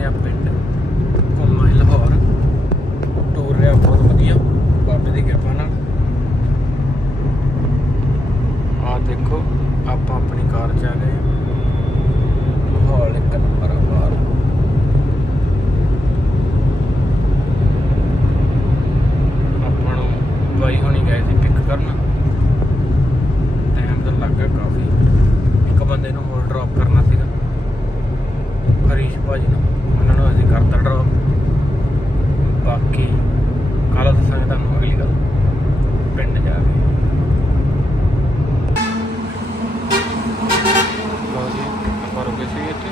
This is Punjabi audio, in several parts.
ਗਏ ਆ ਪਿੰਡ ਘੁੰਮਾਂ ਲਾਹੌਰ ਟੂਰ ਰਿਹਾ ਬਹੁਤ ਵਧੀਆ ਬਾਬੇ ਦੀ ਕਿਰਪਾ ਨਾਲ ਆ ਦੇਖੋ ਆਪਾਂ ਆਪਣੀ ਕਾਰ ਚ ਆ ਗਏ ਮਾਹੌਲ ਇੱਕ ਨੰਬਰ ਆ ਬਾਹਰ ਆਪਾਂ ਨੂੰ ਬਾਈ ਹੋਣੀ ਗਏ ਸੀ ਪਿਕ ਕਰਨ ਟਾਈਮ ਤਾਂ ਲੱਗ ਗਿਆ ਕਾਫੀ ਇੱਕ ਬੰਦੇ ਨੂੰ ਹੋਰ ਡ੍ਰੌਪ ਕਰਨਾ ਸੀਗਾ ਹਰੀਸ਼ ਭਾਜੀ ਨੂੰ ਉਹਨਾਂ ਨੂੰ ਅਸੀਂ ਕਰਤਾ ਡ੍ਰੌਪ ਬਾਕੀ ਕੱਲ ਦੱਸਾਂਗੇ ਤੁਹਾਨੂੰ ਅਗਲੀ ਗੱਲ ਪਿੰਡ ਜਾ ਕੇ ਲਓ ਜੀ ਆਪਾਂ ਰੁਕੇ ਸੀ ਇੱਥੇ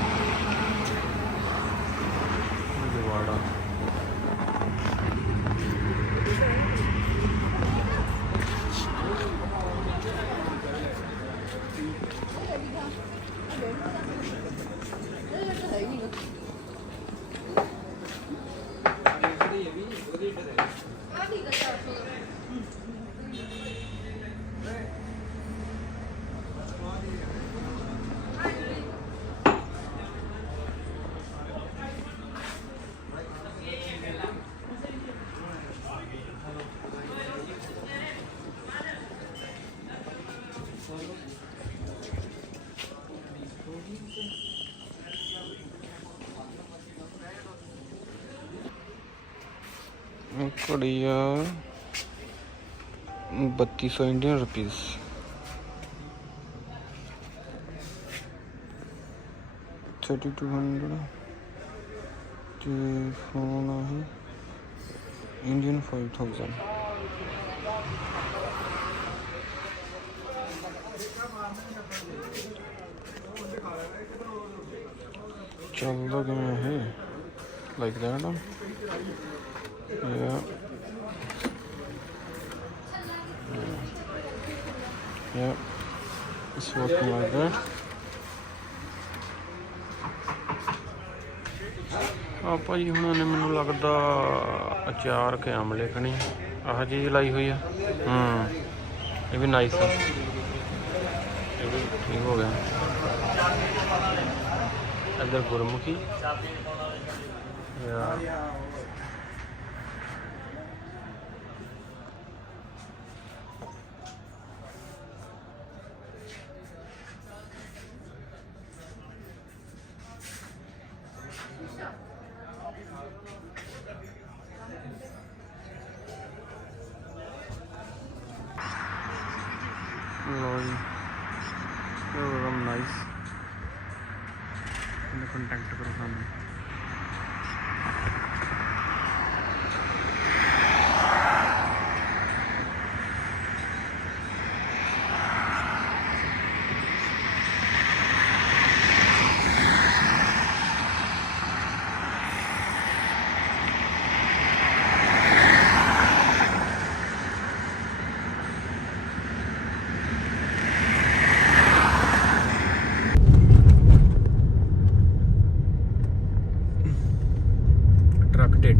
ਜਵਾੜਾ ਘੜੀ ਆ 3200 Indian rupees thirty two hundred ਤੇ ਫੋਨ ਆ ਹੈ ਇੰਡੀਅਨ 5000 ਚੱਲਦਾ ਕਿਵੇਂ ਇਹ like that Yeah. Yeah. It's working like that. ਆ ਭਾਈ ਹੁਣ ਨੇ ਮੈਨੂੰ ਲੱਗਦਾ ਅਚਾਰ ਕੇ ਆਮਲੇ ਕਣੀ। ਆਹ ਚੀਜ਼ ਲਾਈ ਹੋਈ ਆ। ਹੂੰ। ਇਹ ਵੀ ਨਾਈਸ ਆ। ਇਹ ਵੀ ਠੀਕ ਹੋ ਗਿਆ। ਇੱਧਰ ਗੁਰਮੁਖੀ। ਯਾਰ। ਲੋ ਜੀ। ਇਹ ਨਾਈਸ ਕੰਟੈਕਟ ਕਰੋ ਸਾਨੂੰ।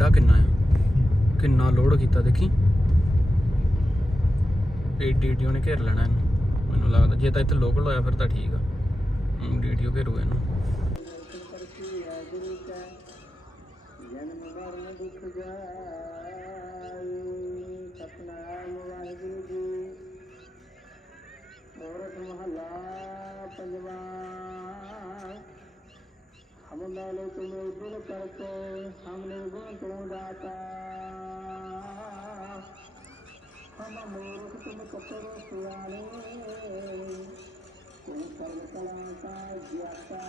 ਟਰੱਕ ਕਿੰਨਾ ਆ? ਕਿੰਨਾ ਲੋਡ ਕੀਤਾ ਦੇਖੀ? ਇਹ ਏਡੀ ਨੇ ਘੇਰ ਲੈਣਾ ਇਹਨੂੰ। ਮੈਨੂੰ ਲੱਗਦਾ ਜੇ ਤਾਂ ਇੱਥੇ ਲੋਕਲ ਹੋਇਆ ਫਿਰ ਤਾਂ ਠੀਕ ਆ। ਡੀਡੀਓ ਘੇਰੂ ਇਹਨੂੰ। ਜਨਮ ਮਰਨ ਦੁਖ ਜਾਏ। हम मूर्ख तुम कचरे पुराने तुम सर्वकला का ज्ञाता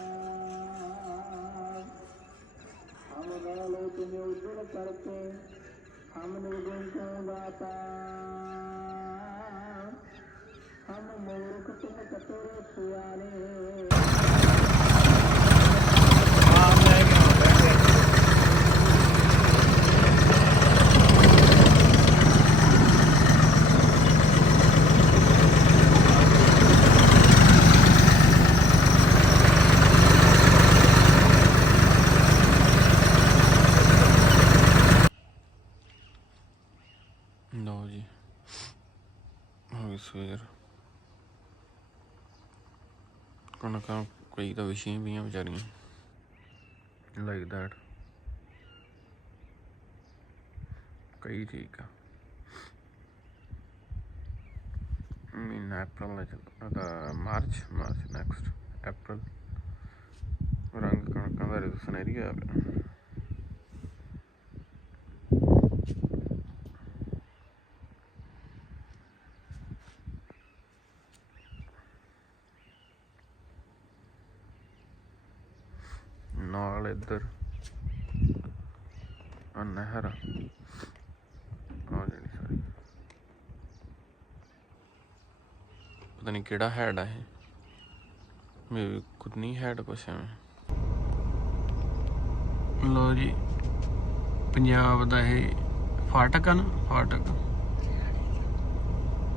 हम नलो तुम्हें उज्जवल करके हम निर्गुण को दाता हम मूर्ख तुम कचरे ਹੋਈ ਸਵੇਰ। ਕਣਕਾਂ ਕਈ ਤਾਂ ਵਿਸ਼ੇ ਵੀ ਆ ਵਿਚਾਰੀਆਂ। ਲਾਈਕ ਦੈਟ ਕਈ ਠੀਕ ਆ। ਮੀਨ ਅਪ੍ਰੈਲ ਦਾ ਮਾਰਚ ਮਾਰਚ ਨੈਕਸਟ ਅਪ੍ਰੈਲ ਰੰਗ ਕਣਕਾਂ ਦਾ ਸੁਨਹਿਰੀ ਆ। ਗਿਆ ਨਾਲ ਇੱਧਰ। ਆ ਨਹਿਰ ਆ। ਜਿਹੜੀ ਸਾਰੀ। ਪਤਾ ਨਹੀਂ ਕਿਹੜਾ ਹੈਡ ਆ ਇਹ। ਮੇਬੀ ਕੁਝ ਨਹੀਂ ਹੈਡ ਕੁਛ ਐਵੇਂ। ਲੋ ਜੀ, ਪੰਜਾਬ ਦਾ ਇਹ ਫਾਟਕ ਆ ਨਾ, ਫਾਟਕ।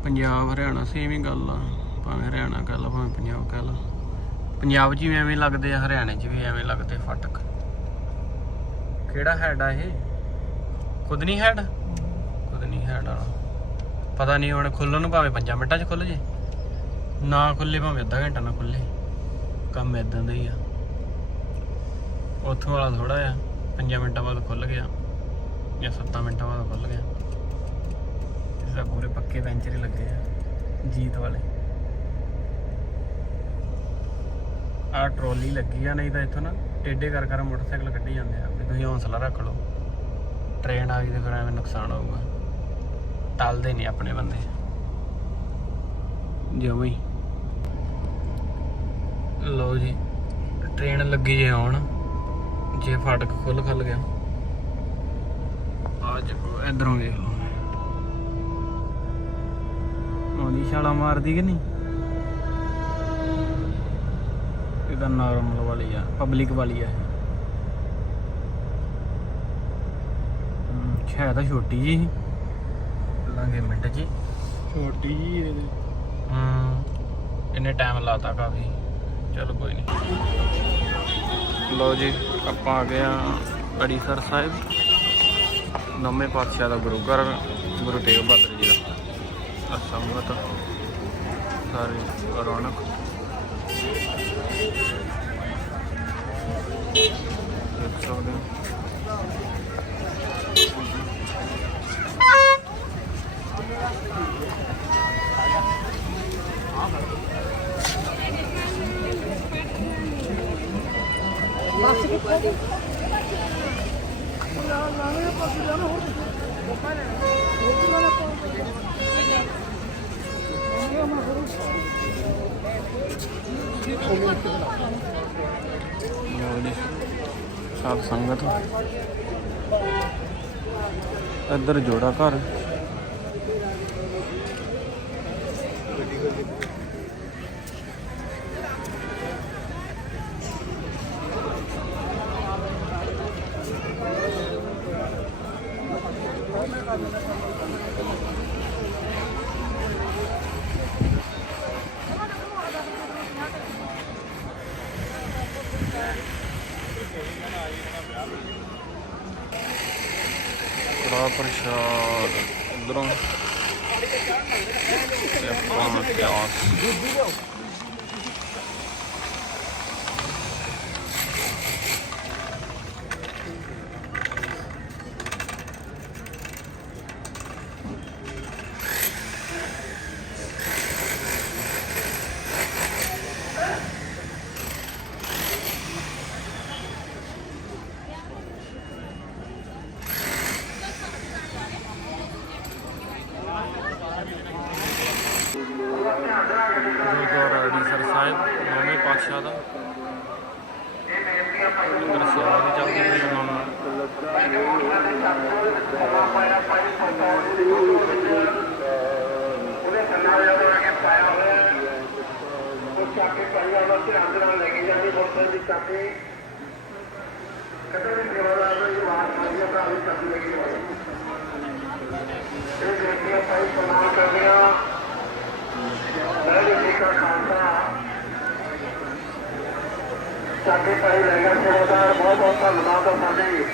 ਪੰਜਾਬ, ਹਰਿਆਣਾ ਸੇਮ ਹੀ ਗੱਲ ਆ। ਭਾਵੇਂ ਹਰਿਆਣਾ ਕਹਿ ਲਾ, ਭਾਵੇਂ ਪੰਜਾਬ ਕਹਿ ਲਾ। ਪੰਜਾਬ 'ਚ ਵੀ ਐਵੇਂ ਲੱਗਦੇ ਆ, ਹਰਿਆਣੇ 'ਚ ਵੀ ਐਵੇਂ ਲੱਗਦੇ ਫਾਟਕ। ਕਿਹੜਾ ਹੈਡ ਆ ਇਹ? ਕੁਦਨੀ ਨਹੀਂ ਹੈਡ ਖੁਦ ਹੈਡ ਆ ਪਤਾ ਨਹੀਂ ਹੁਣ ਖੁੱਲਣ ਨੂੰ ਭਾਵੇਂ 5 ਮਿੰਟਾਂ 'ਚ ਖੁੱਲ ਜੇ। ਨਾ ਖੁੱਲੇ ਭਾਵੇਂ ਅੱਧਾ ਘੰਟਾ ਨਾ ਖੁੱਲੇ ਕੰਮ ਇਦਾਂ ਦਾ ਹੀ ਆ। ਉੱਥੋਂ ਵਾਲਾ ਥੋੜਾ ਆ 5 ਮਿੰਟਾਂ ਬਾਅਦ ਖੁੱਲ ਗਿਆ। ਜਾਂ 7 ਮਿੰਟਾਂ ਬਾਅਦ ਖੁੱਲ ਗਿਆ। ਇਸ ਦਾ ਪੂਰੇ ਪੱਕੇ ਪੈਂਚਰ ਹੀ ਲੱਗੇ ਆ, ਜੀਤ ਵਾਲੇ। ਆ ਟਰੋਲੀ ਲੱਗੀ ਆ, ਨਹੀਂ ਤਾਂ ਇੱਥੋਂ ਨਾ ਟੇਡੇ ਕਰ ਕਰ ਮੋਟਰਸਾਈਕਲ ਕੱਢੀ ਜਾਂਦੇ ਆ। ਵੀ ਤੁਸੀਂ ਹੌਸਲਾ ਰੱਖ ਲਓ। ਟ੍ਰੇਨ ਆ ਗਈ ਤੇ ਫਿਰ ਐਵੇਂ ਨੁਕਸਾਨ ਹੋਊਗਾ। ਟਲਦੇ ਨਹੀਂ ਆਪਣੇ ਬੰਦੇ। ਜਮਾ ਹੀ। ਲਓ ਜੀ, ਟ੍ਰੇਨ ਲੱਗੀ ਜੇ ਆਉਣ ਜੇ ਫਾਟਕ ਖੁੱਲ ਖੱਲ ਗਿਆ। ਆ ਦੇਖੋ ਇਧਰੋਂ ਵੇਖ ਲਓ। ਉਹਦੀ ਛਾਲਾ ਮਾਰਦੀ ਕਿ ਨਹੀਂ? ਇਹਦਾ ਨਾਰਮਲ ਵਾਲੀ ਆ ਪਬਲਿਕ ਵਾਲੀ ਆ ਸ਼ਾਇਦ ਆ ਛੋਟੀ ਜੀ ਲਾਂਗੇ ਮਿੰਟ ਜੀ। ਛੋਟੀ ਜੀ ਇਹਦੇ ਹਮ ਇਹਨੇ ਟਾਈਮ ਲਾਤਾ ਕਾਫੀ। ਚਲ ਕੋਈ ਨਹੀਂ ਲੋ ਜੀ ਆਪਾਂ ਆ ਗਏ ਆ ਅੜੀਸਰ ਸਾਹਿਬ। ਨੌਵੇਂ ਪਾਤਸ਼ਾਹ ਦਾ ਗੁਰੂ ਘਰ ਗੁਰੂ ਤੇਗ ਬਹਾਦਰ ਜੀ ਦਾ। ਅਸੰਗਤ ਸਾਰੇ ਰੌਣਕ। ਦੇਖ ਸਕਦੇ ਲਓ ਜੀ ਸਾਧ ਸੰਗਤ। ਇੱਧਰ ਜੋੜਾ ਘਰ। ਕੜਾ ਪ੍ਰਸ਼ਾਦ। ਉਧਰੋਂ ਤੇ ਆਪਾਂ ਪਿਆਸ ਗੁਰਦੁਆਰਾ ਅੜੀਸਰ ਸਾਹਿਬ ਨੌਵੇਂ ਪਾਤਸ਼ਾਹ ਦਾ ਲੰਗਰ ਸੇਵਾ ਵੀ ਚੱਲਦੀ ਪਈ ਹੈ ਨਾਲ ਉਹਦੇ ਕੰਨਾਂ ਦੇ ਉਹਦੇ ਅੱਗੇ ਪਾਇਆ ਹੋਇਆ ਹੈ। ਉਹ ਚਾਕੇ ਪਾਈਆਂ ਉਹਨਾਂ ਧਿਆਨ ਦੇ ਲੈ ਕੇ ਜਾਂਦੀ ਮੋਟਰ ਦੀ ਚਾਕੇ ਕਦੇ ਵੀ ਸੇਵਾਦਾਰ ਨੂੰ ਇਹ ਆਵਾਜ਼ ਮਾਰੀ ਆ ਭਰਾ ਨੂੰ ਲੈ ਕੇ ਆਓ ਇਹ ਬੇਟੀਆਂ ਪਾਈ ਪ੍ਰਣਾਮ ਕਰਦੀਆਂ ਮੈਂ ਜੀ ਕਾ ਖਾਲਸਾ ਚਾਕੇ ਪਾਈ ਲੈ ਗਿਆ ਸੇਵਾਦਾਰ, ਬਹੁਤ ਬਹੁਤ ਧੰਨਵਾਦ ਆ ਸਾਡੇ।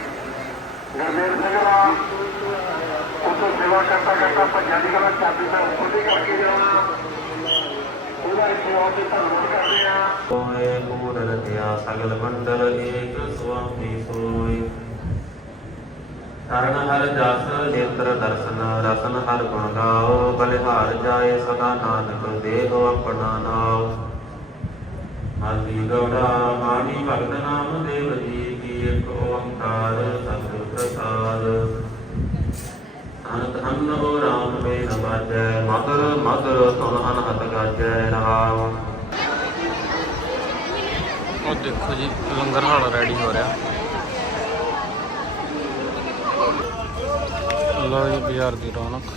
ਗੁਰਮੇਲ ਸਿੰਘ ਦਾ ਉੱਥੇ ਸੇਵਾ ਕਰਤਾ ਕਰਤਾ ਪੰਜਾਬੀ ਦਾ ਚਾਬੀ ਦਾ ਉਹਦੇ ਕਰਕੇ ਜਾਣਾ ਉਹਦਾ ਸੇਵਾ ਤੇ ਧੰਨਵਾਦ ਕਰਦੇ ਆ ਕੋਏ ਕੂੜ ਰਤਿਆ ਸਗਲ ਮੰਡਲ ਏਕ ਸੁਆਮੀ ਸੋਏ ਕਰਨ ਹਰ ਜਸ ਨੇਤਰ ਦਰਸ਼ਨ ਰਸਨ ਹਰ ਗੁਣ ਗਾਓ ਬਲਿਹਾਰ ਜਾਏ ਸਦਾ ਨਾਨਕ ਦੇਹੋ ਆਪਣਾ ਨਾਮ। ਮਾਨੀ ਗੌੜਾ, ਮਾਨੀ ਭਗਤ ਨਾਮ, ਦੇਵ ਜੀ ਕੀ ਇੱਕ ਓੰਕਾਰ ਦੇਖੋ ਜੀ ਲੰਗਰ ਹਾਲ ਰੈਡੀ ਹੋ ਰਿਹਾ। ਲਓ ਜੀ ਬਿਹਾਰ ਦੀ ਰੌਣਕ।